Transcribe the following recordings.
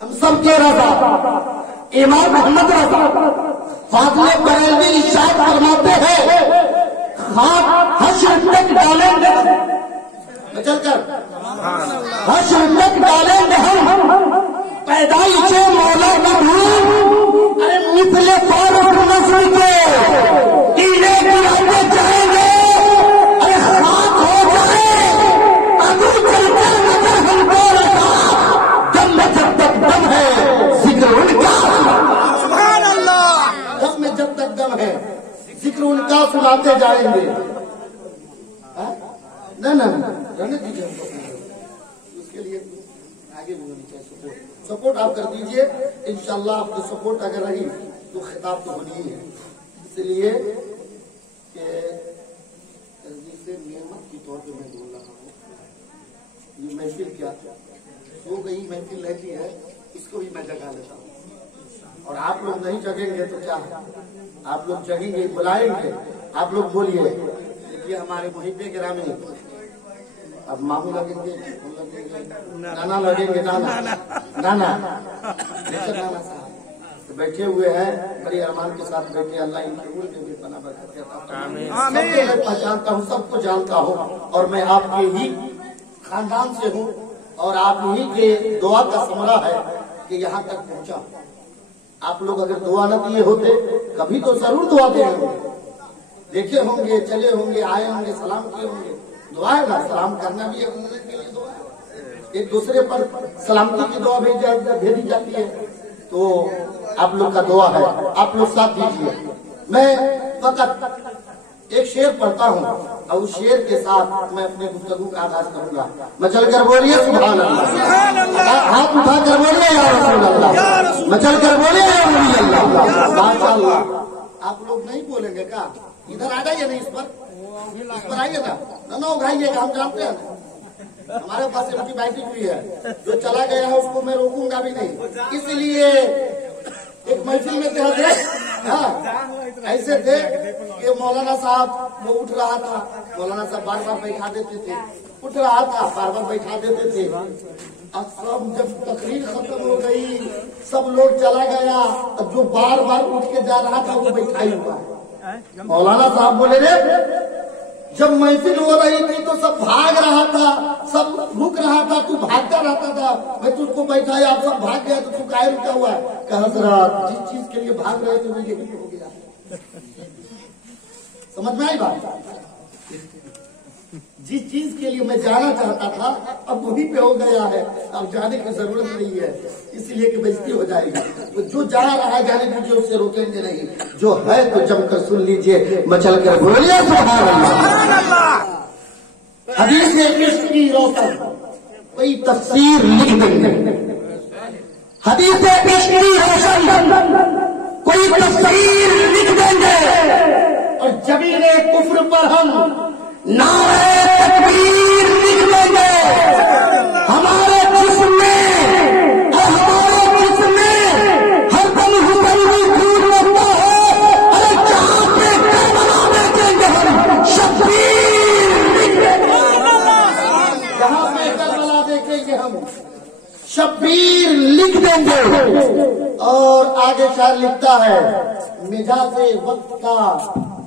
ہم سب کے رضا امام محمد رضا فاضل بریلوی ارشاد فرماتے ہیں خاک حشر تک ڈالیں گے چل کر حشر تک ڈالیں گے ہم پیدائش مولا مدھور ارے مثل فاروق نصر کے کیڑے گراتے جائیں گے ارے خاک ہو جائے ابو چل کر نظر ہم کو رکھا دم میں جب تک دم ہے ذکر ان کا سبحان اللہ دم میں جب تک دم ہے ذکر ان کا سناتے جائیں گے نہ رہنے دیجیے اس کے لیے آگے بھی ہونی چاہیے سپورٹ آپ کر دیجئے انشاءاللہ آپ کی سپورٹ اگر رہی تو خطاب تو ہونی ہی ہے اس لیے کہ ترجیح سے نعمت کی طور پہ میں بول رہا ہوں یہ محفل کیا سو گئی محفل رہتی ہے اس کو بھی میں جگا لیتا ہوں اور آپ لوگ نہیں جگیں گے تو کیا آپ لوگ جگیں گے بلائیں گے آپ لوگ بولیے دیکھیے ہمارے محب گرامی اب ماموں لگیں گے نانا لگیں گے نانا صاحب بیٹھے ہوئے ہیں بڑی ارمان کے ساتھ بیٹھے اللہ ان کے ملک میں بھی پناہ برکت عطا فرمائے میں پہچانتا ہوں سب کو جانتا ہوں اور میں آپ کے ہی خاندان سے ہوں اور آپ ہی کے دعا کا ثمرہ ہے کہ یہاں تک پہنچا آپ لوگ اگر دعا نہ دیے ہوتے کبھی تو ضرور دعا دے ہوں گے دیکھے ہوں گے چلے ہوں گے آئے ہوں گے سلام کیے ہوں گے دعا ہے نا سلام کرنا بھی ایک منٹ کے لیے دعا ہے ایک دوسرے پر سلامتی کی دعا بھیجی جاتی ہے تو آپ لوگ کا دعا ہے آپ لوگ ساتھ دیجیے میں فقط ایک شعر پڑھتا ہوں اور اس شعر کے ساتھ میں اپنے گفتگو کا آغاز کروں گا مچل کر بولیے سبحان اللہ ہاتھ اٹھا کر بولیے یا رسول اللہ مچل کر بولیے یا ولی اللہ ماشاء اللہ آپ لوگ نہیں بولیں گے کیا ادھر آ جائیے نہیں اس پر آئیے نا نہ اگھائیے گا ہم جانتے ہیں ہمارے پاس ان کی بیٹھی ہوئی ہے جو چلا گیا ہے اس کو میں روکوں گا بھی نہیں اس لیے ایک محفل میں تھے ایسے تھے کہ مولانا صاحب وہ اٹھ رہا تھا مولانا صاحب بار بار بیٹھا دیتے تھے اٹھ رہا تھا بار بار بیٹھا دیتے تھے اب سب جب تقریر ختم ہو گئی سب لوگ چلا گیا جو بار بار اٹھ کے جا رہا تھا وہ بیٹھا ہی ہوا ہے مولانا صاحب بولے رے جب محفل ہو رہی تھی تو سب بھاگ رہا تھا سب رک رہا تھا تو بھاگتا رہتا تھا میں تجھ کو بیٹھایا آپ سب بھاگ گیا تو کائے رکا ہوا ہے کہ حضرات جس چیز کے لیے بھاگ رہے تھے وہ یہی ہو گیا سمجھ میں آئی بات جس چیز کے لیے میں جانا چاہتا تھا اب وہی پہ ہو گیا ہے اب جانے کی ضرورت نہیں ہے اس لیے کہ بےزتی ہو جائے گی جو جا رہا ہے جانے دیجیے اس سے روکیں گے نہیں جو ہے تو جم کر سن لیجئے مچل کر بولیے سبحان اللہ حدیث عشق کی روشن کوئی تفسیر لکھ دیں گے حدیث عشق کی روشن کوئی تفسیر لکھ دیں گے اور جبین کفر پر ہم نعرہ تکبیر لکھ دیں گے ہمارے جسم میں اور ہمارے جسم میں ہر دم حسینی خون رہتا ہے ارے جہاں پہ کربلا دیکھیں گے ہم شبیر لکھ دیں گے جہاں پہ کربلا دیکھیں گے ہم شبیر لکھ دیں گے اور آگے شاعر لکھتا ہے مزاج وقت کا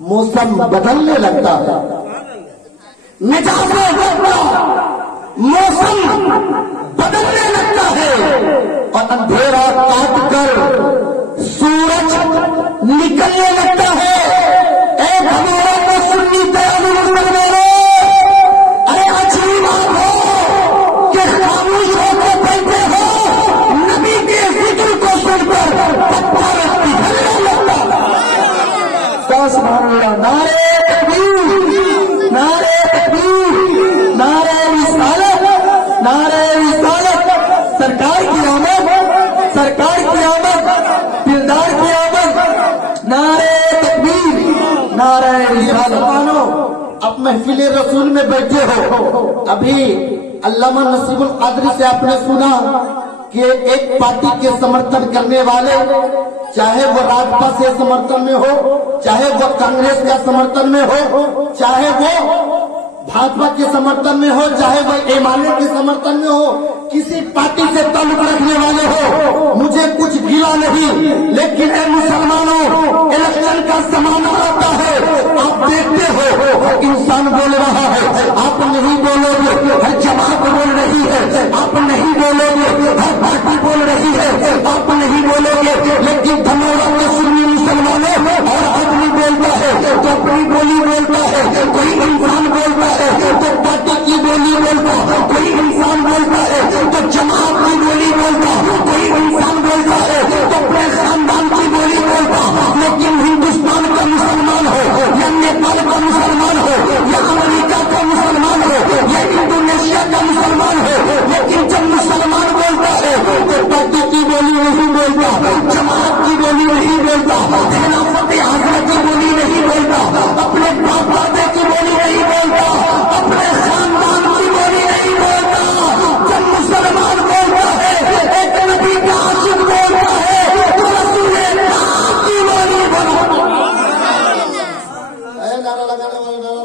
موسم بدلنے لگتا ہے مزاج وقت کا موسم بدلنے لگتا ہے اور اندھیرا کاٹ کر سورج نکلنے لگتا ہے اے ہمارے کو سنی مسلمانوں ارے اچھی بات ہو کہ خاموش ہو کے بیٹھے ہو نبی کے ذکر کو سن کر پتھر پگھلنے لگتا ہے سبحان اللہ نعرہ تکبیر نعرہ تکبیر نعرہ رسالت نعرہ رسالت سرکار کی آمد سرکار کی آمد دلدار کی آمد نعرہ تکبیر نعرہ رسالت اب محفل رسول میں بیٹھے ہو ابھی علامہ نصیب القادری سے آپ نے سنا کہ ایک پارٹی کے سمرتھن کرنے والے چاہے وہ راجپا سے سمرتھن میں ہو چاہے وہ کانگریس کا سمرتھن میں ہو چاہے وہ بھاجپا کے سمرتھن میں ہو چاہے وہ ایم آئی اے کے سمرتھن میں ہو کسی پارٹی سے تعلق رکھنے والے ہو بولنا نہیں، لیکن اے مسلمانوں الیکشن کا زمانہ آتا ہے، آپ دیکھتے ہو ہر انسان بول رہا ہے، آپ نہیں بولو گے، ہر جماعت بول رہی ہے، آپ نہیں بولو گے، ہر پارٹی بول رہی ہے، آپ نہیں بولو گے، لیکن دھنوڑا کے سنی مسلمانوں اور آدمی بولتا ہے تو اپنی بولی بولتا ہے، کوئی انسان بولتا ہے تو پارٹی کی بولی بولتا، کوئی انسان بولتا ہے تو جماعت کی بولی بولتا، کوئی انسان بولتا ہے تو اپنے خاندان کی بولی بولتا، لیکن ہندوستان کا مسلمان ہو یا نیپال کا مسلمان ہو یا امریکہ کا مسلمان ہو یا انڈونیشیا کا مسلمان ہو، لیکن جب مسلمان بولتا ہے تو پارٹی کی بولی نہیں بولتا، جماعت کی بولی نہیں بولتا، خلافت حضرت کی بولی نہیں بولتا، اپنے باپ دادے کی بولی نہیں بولتا، اپنے خاندان کی بولی نہیں بولتا۔ جب مسلمان بولتا ہے ایک نبی کا عاشق بولتا ہے تو رسول اللہ کی بولی بولتا ہے۔ نعرہ لگانے والا